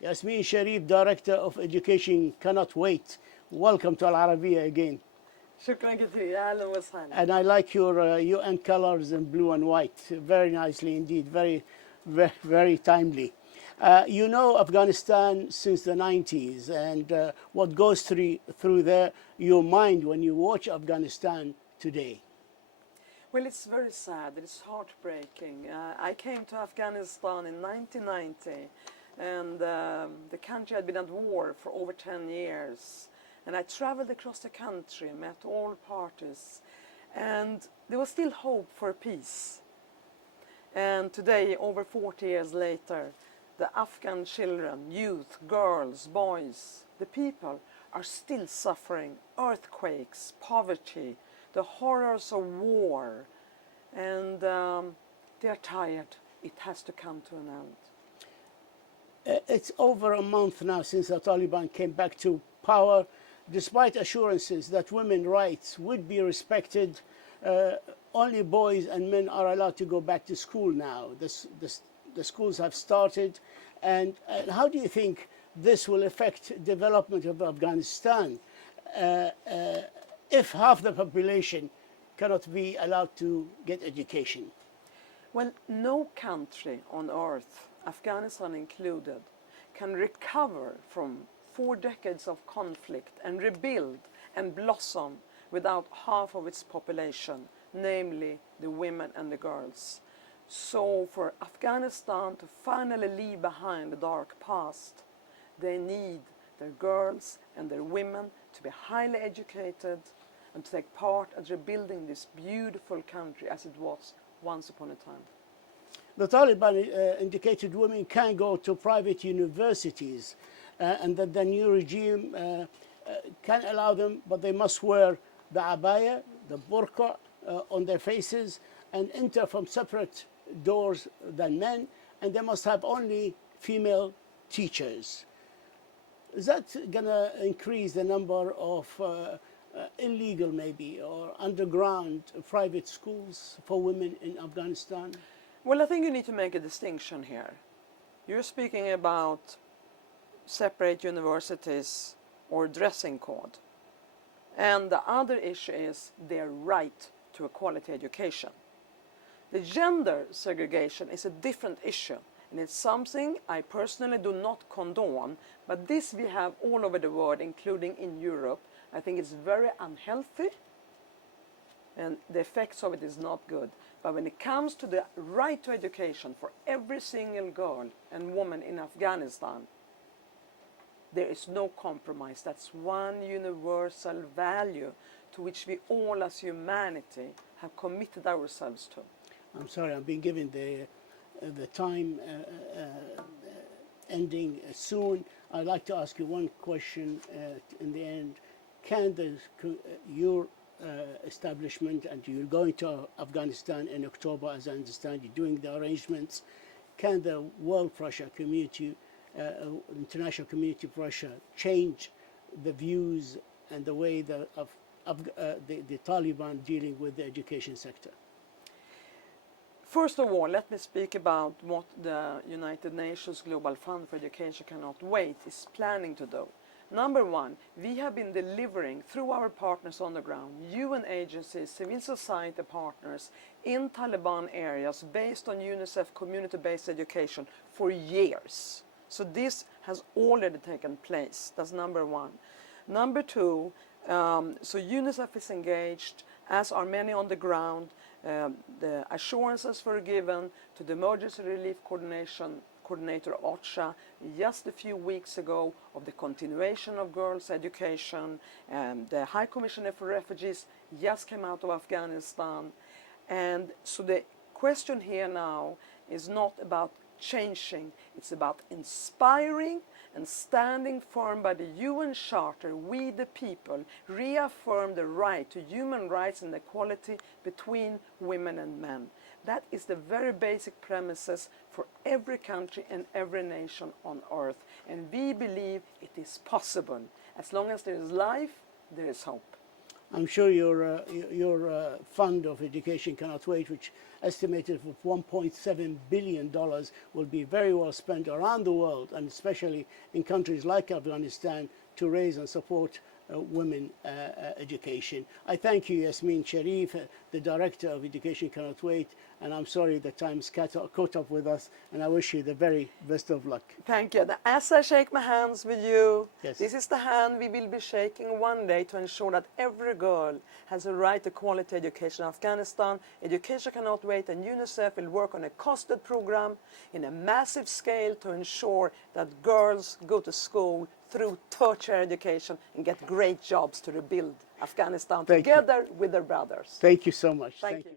Yasmine Sherif, Director of Education, cannot wait. Welcome to Al-Arabiya again. شكرا كثير أهلا وسهلا. And I like your UN colors in blue and white. Very nicely indeed. Very timely. You know Afghanistan since the 90s, and what goes through your mind when you watch Afghanistan today? Well, it's very sad. It's heartbreaking. I came to Afghanistan in 1990, and the country had been at war for over 10 years. And I traveled across the country, met all parties, and there was still hope for peace. And today, over 40 years later, the Afghan children, youth, girls, boys, the people are still suffering earthquakes, poverty, the horrors of war, and they're tired. It has to come to an end. It's over a month now since the Taliban came back to power, despite assurances that women's rights would be respected. Only boys and men are allowed to go back to school now. The schools have started. And how do you think this will affect development of Afghanistan if half the population cannot be allowed to get education? Well, no country on earth, Afghanistan included, can recover from 4 decades of conflict and rebuild and blossom without half of its population, namely the women and the girls. So for Afghanistan to finally leave behind the dark past, they need their girls and their women to be highly educated and to take part in rebuilding this beautiful country as it was once upon a time. The Taliban indicated women can go to private universities and that the new regime can allow them, but they must wear the abaya, the burqa on their faces and enter from separate doors than men, and they must have only female teachers. Is that going to increase the number of illegal maybe or underground private schools for women in Afghanistan? Well, I think you need to make a distinction here. You're speaking about separate universities or dressing code. And the other issue is their right to a quality education. The gender segregation is a different issue, and it's something I personally do not condone, but this we have all over the world, including in Europe. I think it's very unhealthy, and the effects of it is not good. But when it comes to the right to education for every single girl and woman in Afghanistan, there is no compromise. That's one universal value to which we all as humanity have committed ourselves to. I'm sorry, I'm being given the time ending soon. I'd like to ask you one question in the end. Can your establishment, and you're going to Afghanistan in October, as I understand, you're doing the arrangements, can the world pressure community, international community pressure, change the views and the way the Taliban dealing with the education sector? First of all, let me speak about what the United Nations Global Fund for Education Cannot Wait is planning to do. Number one, we have been delivering through our partners on the ground, UN agencies, civil society partners in Taliban areas based on UNICEF community-based education for years. So this has already taken place. That's number one. Number two, so UNICEF is engaged, as are many on the ground. The assurances were given to the Emergency Relief Coordinator OCHA just a few weeks ago of the continuation of girls' education. The High Commissioner for Refugees just came out of Afghanistan. And so the question here now is not about changing, it's about inspiring and standing firm by the UN Charter. We the people reaffirm the right to human rights and equality between women and men. That is the very basic premises for every country and every nation on earth. And we believe it is possible. As long as there is life, there is hope. I'm sure your fund of education cannot wait, which estimated for $1.7 billion, will be very well spent around the world, and especially in countries like Afghanistan, to raise and support women education. I thank you, Yasmine Sherif, the Director of Education Cannot Wait, and I'm sorry that time's caught up with us, and I wish you the very best of luck. Thank you. As I shake my hands with you, Yes. this is the hand we will be shaking one day to ensure that every girl has a right to quality education in Afghanistan. Education Cannot Wait and UNICEF will work on a costed program in a massive scale to ensure that girls go to school through tertiary education and get great jobs to rebuild Afghanistan Thank you. together with their brothers. Thank you so much. Thank you.